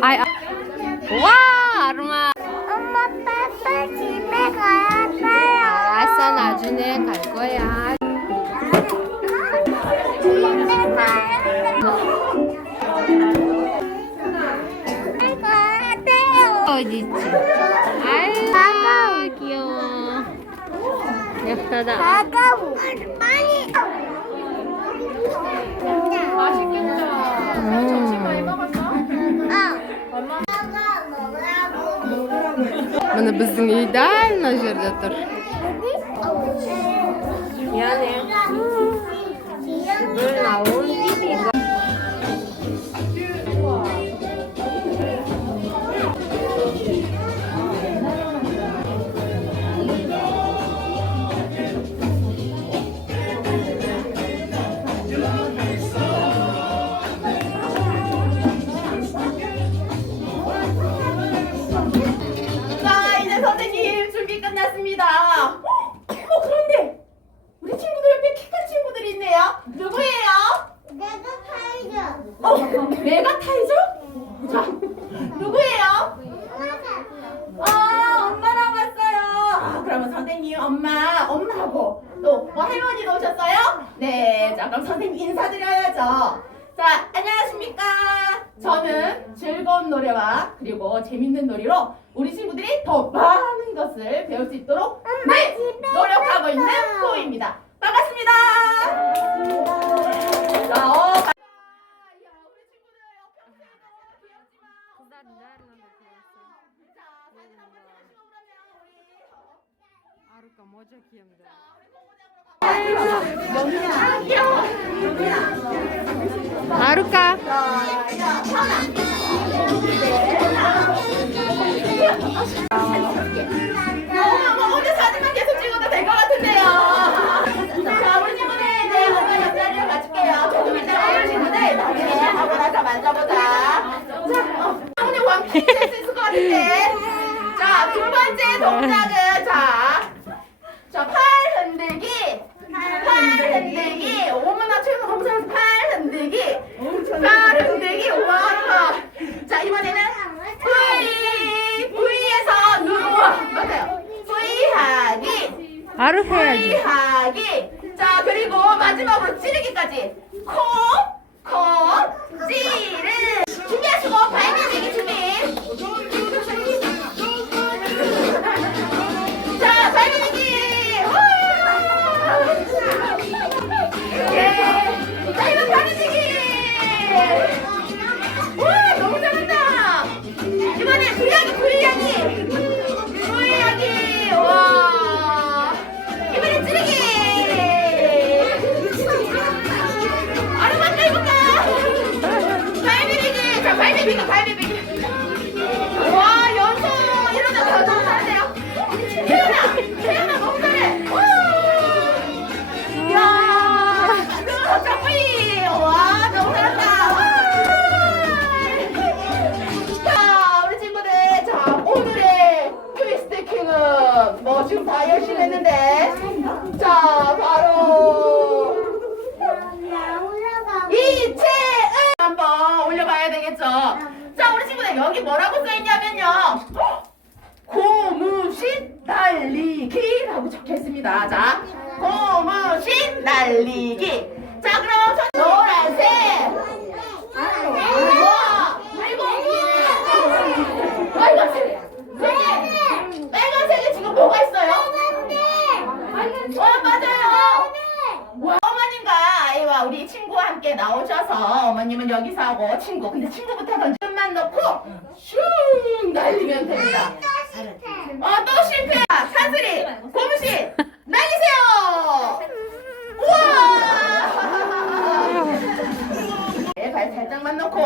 아이, 와, 아름아. 엄마, 빠빠 집에 가야 돼요. 알았어, 나중에 갈 거야. 집에 가야 돼요. 어디 있지? 아유, 귀여워. 예쁘다. 아까워. 많이. Mana bizning ideal yerda tur. Yani böyle naun gibi. 자, 이제 선생님 준비 끝났습니다. 그런데 우리 친구들 옆에 키 큰 친구들이 있네요. 누구예요? 내가 팔죠. 메가 타이저? 자, 누구예요? 엄마랑 왔어요. 그러면 선생님, 엄마하고 또 할머니도 오셨어요? 네, 자, 그럼 선생님 인사드려야죠. 자, 안녕하십니까? 저는 즐거운 노래와 그리고 재밌는 놀이로 우리 친구들이 더 많은 것을 배울 수 있도록 노력하고 있는 코입니다. 반갑습니다. 자, 이야, 우리 친구들 평소에도 귀엽지만 자, 사진 한번 찍으시고 그러면 우리 아루까 모자 귀엽다. 아루까. 오늘 사진만 계속 찍어도 될 것 같은데요. 자, 우리 친구들 이제 한번 옆자리로 맞출게요. 조금 이따 우리 친구들 나중에 하고 나서 만져보자. 자, 오늘 원피스 될 수 있을 것 같은데. 자, 두 번째 동작은 자, 팔 흔들기. 어머나 최근 검사에서 팔 흔들기. 와. 자, 이번에는 V에서 누워. 맞아요. V 하기. 아루 해야지. V 하기. 자, 그리고 마지막으로 찌르기까지. 찌르. 준비하시고 발매기 준비. 자, 발매기. 예. 자, 이번 발매기. 와, 너무 잘한다. 이번에 구리하기. 와. 이번에 찌르기. 아름만 해볼까? 발비비기. 자, 발비비기. 와, 연속 이러다 너무 잘하네요. 태연아 너무 잘해. 이야, 짝꿍이. 와, 너무 잘한다. 자, 우리 친구들, 자, 오늘의 트위스트 킹은 뭐 지금 다 열심히 했는데, 자, 바로 이채은 한번 올려봐야 되겠죠. 자, 우리 친구들 여기 뭐라고 써있냐면요, 고무신 날리기라고 적혀있습니다. 자, 고무신 날리기. 자, 그럼 저 노란색. 빨간색에 지금 뭐가 있어요? 맞아요. 어머님과 아이와 우리 친구와 함께 나오셔서 어머님은 여기서 하고 친구. 근데 친구부터 던져만 넣고 슝 날리면 됩니다. 또 실패. 산수리 고무신 날리세요. 우와. 네, 발 살짝만 넣고.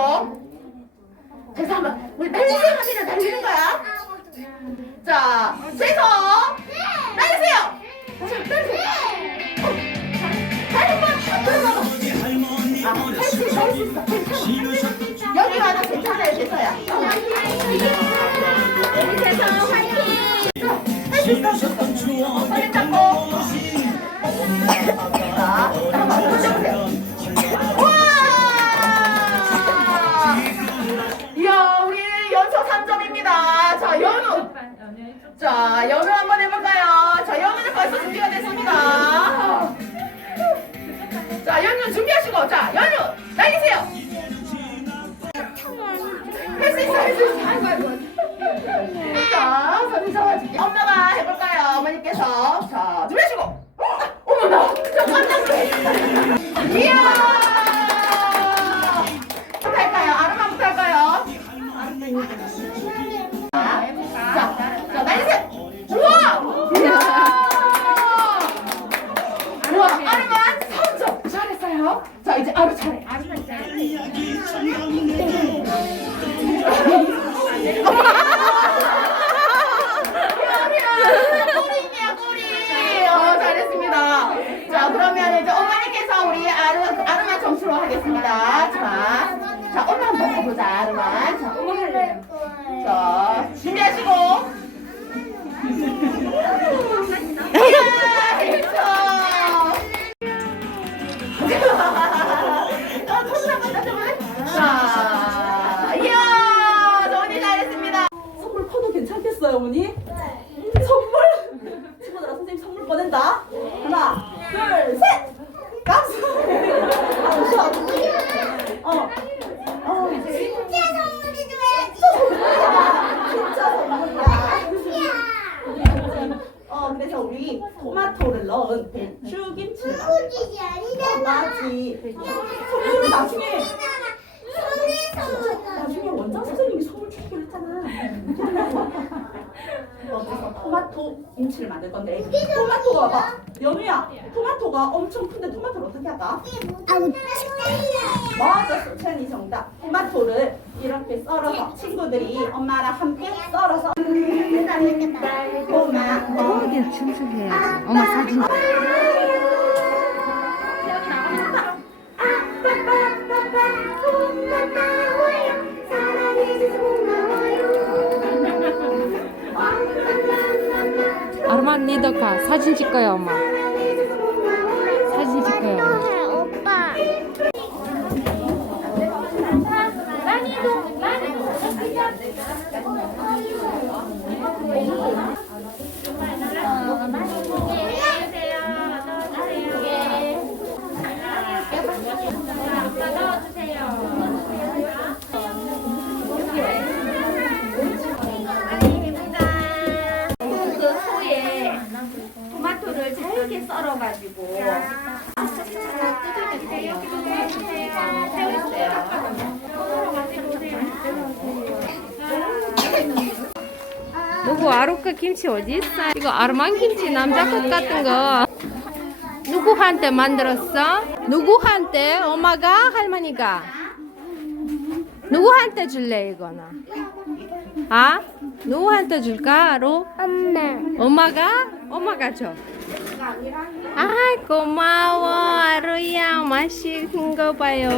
그래서 한번 우리 날리세요 하면 날리는 거야. 자, 세서 날리세요. 다리 한번 들어봐. 할 수 있어. 여기 와도 괜찮아요, 세서야. 우리 세서 화이팅. 할 수 있어. 손을 잡고. 자, 한번 던져보세요. 와! 이야, 우리 자, 연우 한번 해볼까요? 자, 연우는 벌써 준비가 됐습니다. 자, 연우 준비하시고, 자, 연우 날리세요. 할 수 있어, 할 수 있어. 아이고, 아이고. 자, 손 잡아줄게. 엄마가 해볼까요? 어머니께서. 자, 준비하시고. 어머나, 저 깜짝 놀랐어. 이야! 부터 할까요? 아름아부터 할까요? 자, 날리세요. 우와! 우와, 아름아 3점. 잘했어요. 자, 이제 아루 차례. 꼬리냐 꼬리. 잘했습니다. 자, 그러면 이제 어머니께서 우리 아름아 점수로 하겠습니다. 자, 엄마 한번 해보자. 아름아. 자, 엄마 할래요. 자, 준비하시고. 자, 이야, 너무 잘했습니다. 선물 퍼도 괜찮겠어요, 어머니? 선물? 친구들아, 선생님 선물 보낸다. 하나, 둘, 셋! 박수! 진짜 선물이 줘야지. 진짜 선물이야. 그래서 우리 토마토를 넣은 배추김치를 선물이 아니잖아. 맞지. 선물은 나중에 손에 나중에 원장 선생님이 선물 주기로 했잖아. 그래서 토마토 김치를 만들 건데 토마토가 봐. 연우야, 토마토가 엄청 큰데 토마토를 어떻게 할까? 맞아, 수찬이 정답. 토마토를 이렇게 썰어서 친구들이 엄마랑 함께 썰어서 고마워. 이게 춤추해야지. 엄마 사진. 아르마 니더카 사진 찍어요 엄마. 사진 찍어요. 오빠. 그 소에 토마토를 잘게 썰어가지고 누구 아루카 김치 어디 있어? 이거 아르만 김치 남자 것 같은 거. 누구한테 만들었어? 누구한테? 엄마가? 할머니가? 누구한테 줄래 이거는? 아? 누구한테 줄까? 아루? 엄마. 엄마가? 엄마가 줘. 아 고마워 아루야 맛있는 거 봐요.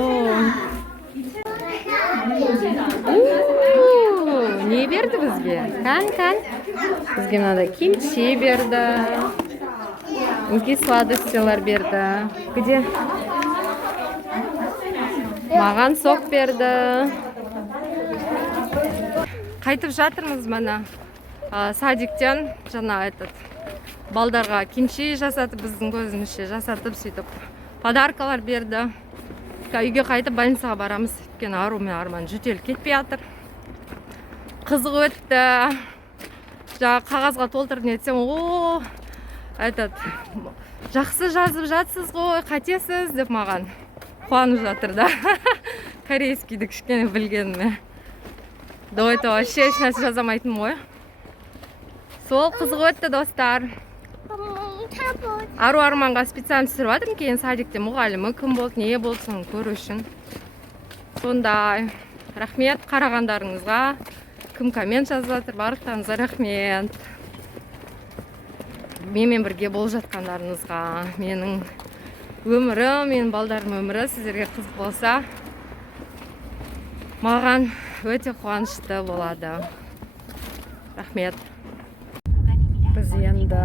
Не берді бізге? Кан. Бізге надо кимчи берді. Инки сладостилар берді. Где? Маған сок берді. Қайтып жатырмыз мана. Садиктен жана балдарға кимчи жасатып, біздің көзімізше жасатып сөйтіп подаркалар берді. Үйге қайтып больницаға барамыз. Өйткені ару мен арман жөтеліп кетпей жатыр. Қызық өтті. Жаңа қағазға толтырып нетсем, жақсы жазып жатсыз ғой, қатесіз деп маған қуанып жатыр да. Корейскийді кішкене білгеніме. До этого вообще ешнәрсе жазамайтынмын ғой. Сол қызық өтті достар. Ару арманға специально түсіріп жатырмын, кейін садикте мұғалімі кім болды, не болды соны көру үшін. Сондай. Рахмет қарағандарыңызға. Кім коммент жазып жатыр, барлықтарыңызға рахмет. Менімен бірге болып жатқандарыңызға. Менің өмірім, менің балдарым өмірі сіздерге қызық болса, маған өте қуанышты болады. Рахмет. Біз енді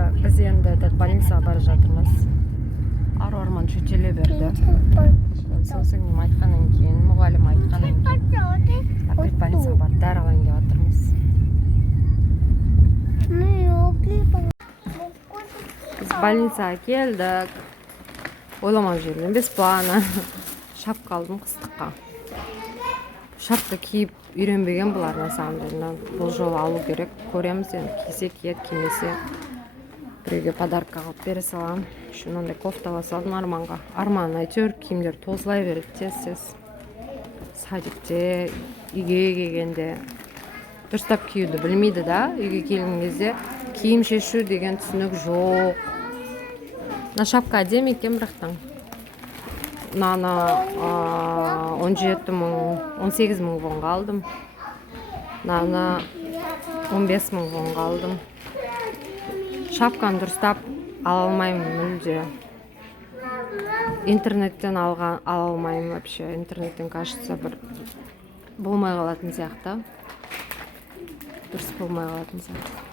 больницаға бара жатырмыз. Ару арман жөтеле берді. 선생님 айтқаннан кейін, мұғалім айтқаннан кейін, опять больницаға барып дәрі алайын деп жатырмыз. Biz больницаға келдік. Ойламап жүрмін, бесплатно. Шапка алдым қыстыққа. Шапка киіп үйренбеген бұлар на самом деле. Бұл жолы алу керек. Көреміз енді кисе киет, кимесе. Біреуге подарка алып бере салам. Еще мынандай кофта ала салдым Арманға. Арман әйтеуір киімдер тозылай береді тез. Садикте, үйге келгенде дұрыстап киюді білмейді да. Үйге келген кезде киім шешу деген түсінік жоқ. Мына шапка әдемі екен бірақтан. Мынаны 17 мың, 18 мың вонға алдым. Мынаны 15 мың вонға алдым. Шапканы дұрыстап ала алмаймын мүлде. Интернеттен ала алмаймын вообще. Интернеттен кажется бір болмай қалатын сияқты. Дұрыс болмай қалатын сияқты.